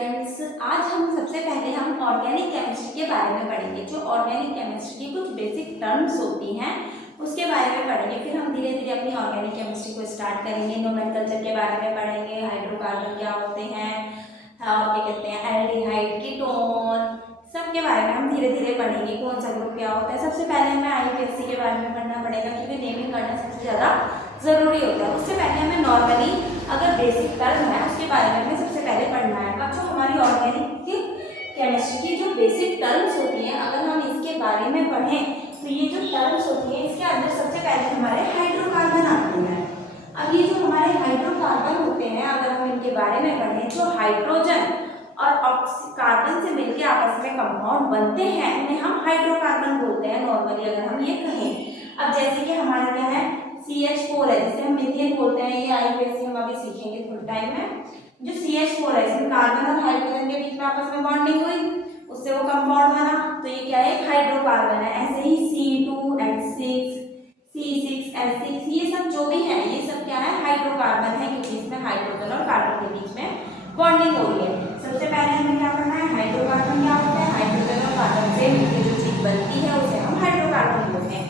Students, आज हम सबसे पहले हम ऑर्गेनिक केमिस्ट्री के बारे में पढ़ेंगे। जो ऑर्गेनिक केमिस्ट्री की कुछ बेसिक टर्म्स होती हैं उसके बारे में पढ़ेंगे। फिर हम धीरे धीरे अपनी ऑर्गेनिक केमिस्ट्री को स्टार्ट करेंगे। नोमेनक्लेचर के बारे में पढ़ेंगे, हाइड्रोकार्बन क्या होते हैं और क्या कहते हैं, एल्डिहाइड, कीटोन, सब के बारे में हम धीरे धीरे पढ़ेंगे। कौन सा ग्रुप क्या होता है। सबसे पहले हमें आईयूपीएसी के बारे में पढ़ना पड़ेगा क्योंकि नेमिंग करना सबसे ज़्यादा ज़रूरी होता है। उससे पहले हमें नॉर्मली अगर बेसिक टर्म है उसके बारे में हमें सबसे पहले पढ़ना है। अब जो हमारी ऑर्गेनिक केमिस्ट्री की जो बेसिक टर्म्स होती हैं, अगर हम इसके बारे में पढ़ें तो ये जो टर्म्स होती हैं इसके अंदर सबसे पहले हमारे हाइड्रोकार्बन आते हैं। अब ये जो हमारे हाइड्रोकार्बन होते हैं, अगर हम इनके बारे में पढ़ें, जो हाइड्रोजन और कार्बन से मिलकर आपस में कंपाउंड बनते हैं उन्हें हम हाइड्रोकार्बन बोलते हैं नॉर्मली, अगर हम ये कहें। अब जैसे कि हमारा क्या है, CH4 है जिसे हम मीथेन बोलते हैं। ये आईयूपीएसी हम अभी सीखेंगे थोड़े टाइम में। जो CH4 है इसमें कार्बन और हाइड्रोजन के बीच में आपस में बॉन्डिंग हुई, उससे वो कंपाउंड बना, तो ये क्या है, हाइड्रोकार्बन है। ऐसे ही C2H6, C6H6, ये सब जो भी है ये सब क्या है, हाइड्रोकार्बन है क्योंकि इसमें हाइड्रोजन और कार्बन के बीच में बॉन्डिंग हो रही है। सबसे पहले हमें क्या करना है, हाइड्रोकार्बन क्या होता है, हाइड्रोजन और कार्बन से मिलकर जो चीज बनती है उसे हम हाइड्रोकार्बन बोलते हैं।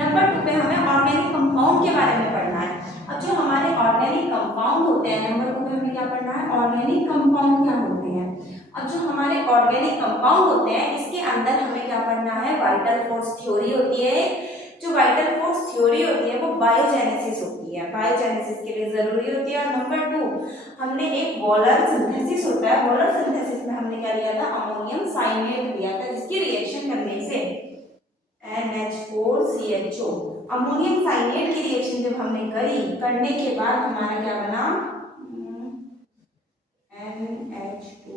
नंबर 2 पे हमें ऑर्गेनिक कंपाउंड के बारे में पढ़ना है। अब जो हमारे ऑर्गेनिक कंपाउंड होते हैं, नंबर 2 पे हमें क्या पढ़ना है, ऑर्गेनिक कंपाउंड क्या होते हैं। अब जो हमारे ऑर्गेनिक कंपाउंड होते हैं इसके अंदर हमें क्या पढ़ना है, वाइटल फोर्स थ्योरी होती है। जो वाइटल फोर्स थ्योरी होती है वो बायोजेनेसिस होती है, बायोजेनेसिस के लिए जरूरी होती है। और नंबर 2 हमने एक मोलर सिंथेसिस होता है। मोलर सिंथेसिस में हमने क्या लिया था, अमोनियम साइनेट लिया था, जिसकी रिएक्शन करने से NH4CHO, अमोनियम साइनेट की रिएक्शन जब हमने करने के बाद हमारा क्या बना, NH2CONO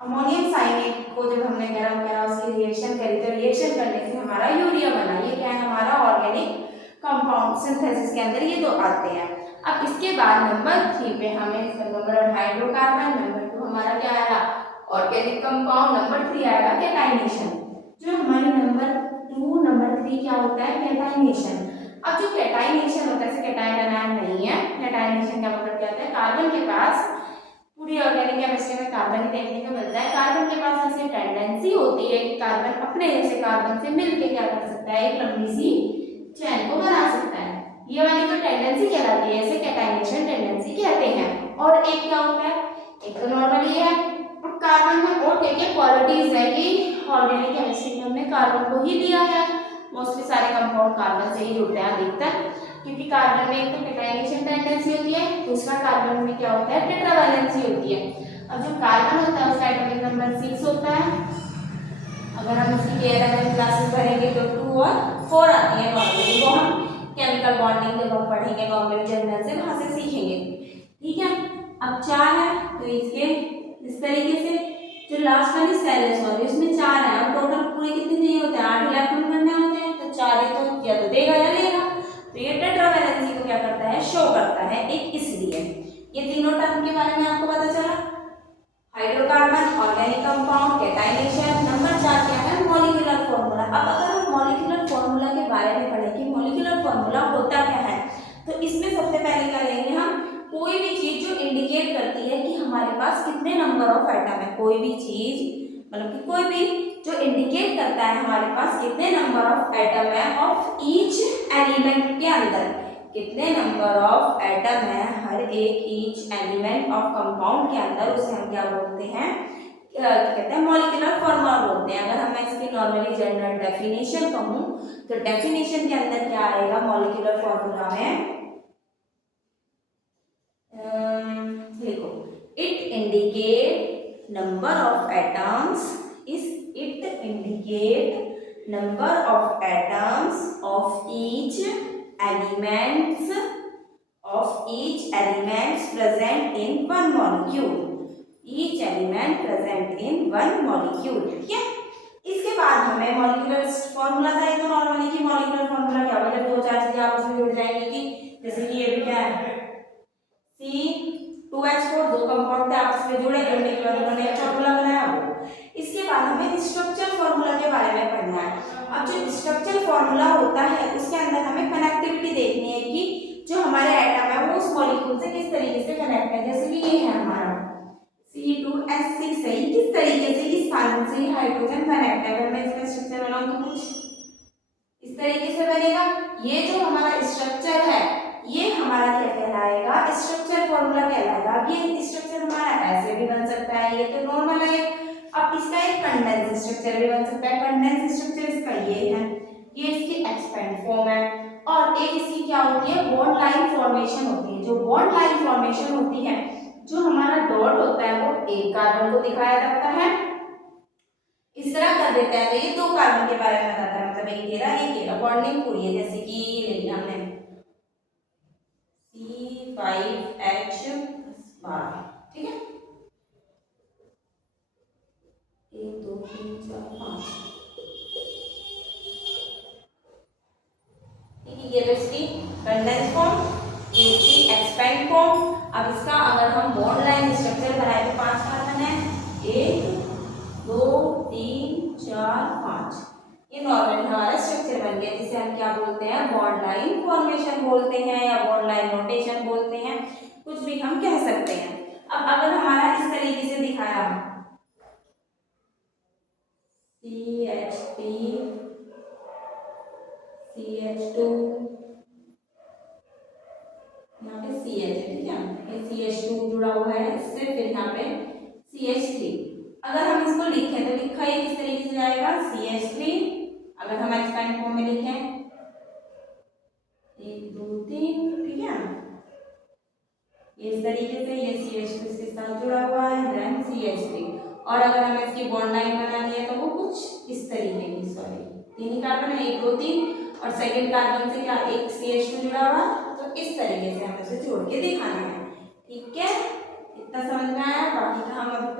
अमोनियम साइनेट को जब हमने गर्म करा, उसकी रिएक्शन करी तो रिएक्शन करने से हमारा यूरिया बना। ये क्या है, हमारा ऑर्गेनिक कंपाउंड सिंथेसिस के अंदर ये दो आते हैं। अब इसके बाद नंबर 3 पे हमें इसका नंबर 1 हाइड्रोकार्बन, नंबर 2 हमारा क्या आएगा, ऑर्गेनिक कंपाउंड, नंबर 3 आएगा कैटाइनेशन। जो हमारे नंबर 2 नंबर 3 क्या होता है, कैटाइनेशन। अब जो कैटाइनेशन होता है, जैसे कैटाइन एनायन नहीं है, कैटाइनेशन का मतलब क्या होता है, कार्बन के पास, पूरी ऑर्गेनिक केमिस्ट्री में कार्बन ही देखने को मिलता है, कार्बन के पास ऐसी टेंडेंसी होती है कि कार्बन अपने जैसे कार्बन से मिलके क्या कर सकता है, एक लंबी सी चेन को बना सकता है। ये वाली जो टेंडेंसी कहलाती है इसे कैटाइनेशन टेंडेंसी कहते हैं। और एक क्या होता है, एक तो नॉर्मली है, और कार्बन में और क्या क्वालिटीज है कि ऑर्गेनिक केमिस्ट्री में हमने कार्बन को ही लिया है। मोस्टली सारे कंपाउंड कार्बन से ही जुड़ते हैं अधिकतर, क्योंकि कार्बन में एक तो कैटाइनेशन टेंडेंसी होती है, दूसरा कार्बन में क्या होता है, टेट्रावैलेंसी होती है। अब जो कार्बन होता है उसका एटॉमिक नंबर 6 होता है। अगर हम इसकी केयर क्लासेस भरेंगे तो 2 और 4 आती है नॉर्मली, वो हम केमिकल बॉन्डिंग जब हम पढ़ेंगे नॉर्मल जर्नल से वहां से सीखेंगे, ठीक है। अब 4 है तो इसके इस तरीके से जो लास्ट वाली सेल है, सॉरी, उसमें 4 है और टोटल पूरे कितने चाहिए होते हैं, 8 इलेक्ट्रॉन करने होते हैं, तो 4 है तो या तो देगा या लेगा। तो ये टेट्रावैलेंसी को क्या करता है, शो करता है एक, इसलिए ये तीनों टर्म के बारे में आपको पता चला, हाइड्रोकार्बन, ऑर्गेनिक कंपाउंड, कैटाइनेशन। नंबर 4 क्या है, मॉलिक्यूलर फार्मूला। अब अगर हम मॉलिक्यूलर फार्मूला के बारे में पढ़ें कि मॉलिक्यूलर फार्मूला होता क्या है, तो इसमें सबसे पहले क्या लेंगे हम, कोई भी चीज जो इंडिकेट करती है कि हमारे पास कितने नंबर ऑफ एटम है, कोई भी चीज मतलब कि कोई भी जो इंडिकेट करता है हमारे पास कितने नंबर ऑफ एटम है ऑफ ईच एलिमेंट के अंदर, कितने नंबर ऑफ एटम है हर एक ईच एलिमेंट ऑफ कंपाउंड के अंदर, उसे हम क्या बोलते हैं, क्या कहते हैं, मॉलिक्यूलर फार्मूला बोलते हैं। अगर मैं इसकी नॉर्मली जनरल डेफिनेशन कहूँ तो डेफिनेशन के अंदर क्या आएगा मॉलिक्यूलर फार्मूला में, देखो, it indicate number of atoms, it indicate number of atoms of each elements present in one molecule, each element present in one molecule, ठीक है। इसके बाद हमें मॉलिक्यूलर फॉर्मूला था, तो नॉर्मली की मॉलिक्यूलर फॉर्मूला क्या होगा, जब 2-4 चीजें आपस में जुड़ जाएंगी, कि जैसे कि ये भी क्या है, C2H4, 2 कंपाउंड थे आपस में जुड़े, जुड़ने के बाद उन्होंने एक फॉर्मूला बनाया वो। इसके बाद हमें स्ट्रक्चर फॉर्मूला के बारे में पढ़ना है। अब जो स्ट्रक्चर फॉर्मूला होता है उसके अंदर हमें कनेक्ट देखनी है कि जो हमारे एटम है वो उस मॉलिक्यूल से किस तरीके से कनेक्ट है। जैसे कि ये है हमारा C2H6 है, किस तरीके से इस कार्बन से हाइड्रोजन कनेक्ट है। अगर मैं इसका स्ट्रक्चर बनाऊं तो कुछ इस तरीके से बनेगा। ये जो हमारा स्ट्रक्चर है ये हमारा क्या कहलाएगा, स्ट्रक्चर फॉर्मूला कहलाएगा। अब ये स्ट्रक्चर हमारा ऐसे भी बन सकता है, ये तो नॉर्मल है। अब इसका एक कंडेंस स्ट्रक्चर भी बन सकता है। कंडेंस स्ट्रक्चर इसका ये है, ये इसकी एक्सपेंड फॉर्म है। और एक इसकी क्या होती है, बॉन्ड लाइन फॉर्मेशन होती है। जो बॉन्ड लाइन फॉर्मेशन होती है, जो हमारा डॉट होता है वो एक कार्बन को दिखाया जाता है, इस तरह कर देते हैं तो ये दो कार्बन के बारे में बताता है। मतलब एक घेरा बॉन्डिंग पूरी है। जैसे कि ले लिया हमने C5H12, ठीक है, 1 2 3 4 5, ये तो इसकी कंडेंस फॉर्म, ये इसकी एक्सपेंड फॉर्म। अब इसका अगर हम बॉन्ड लाइन स्ट्रक्चर बनाए तो 5 कार्बन है, 1 2 3 4 5। ये नॉर्मल हमारा स्ट्रक्चर बन गया, जिसे हम क्या बोलते हैं, बॉन्ड लाइन फॉर्मेशन बोलते हैं या बॉन्ड लाइन नोटेशन बोलते हैं, कुछ भी हम कह सकते हैं। अब अगर हमारा इस तरीके से दिखाया CH3 CH2, यहाँ पे CH है, ठीक है, ये CH2 जुड़ा हुआ है इससे, फिर यहाँ पे CH3। अगर हम इसको लिखें तो लिखा ये किस तरीके से जाएगा, CH3। अगर हम एक्सपेंड फॉर्म में लिखें 1 2 3, ठीक है, ये इस तरीके से, ये CH2 इसके साथ जुड़ा हुआ है, देन CH3। और अगर हमें इसकी बॉन्ड लाइन बनानी है तो वो कुछ इस तरीके की, सॉरी 3 कार्बन है, 1 2 3, और सेकंड कार्बन से क्या एक CH2 जुड़ा हुआ, तो इस तरीके से हमें इसे जोड़ के दिखाना है। ठीक है, इतना समझ में आया, बाकी का हम अभी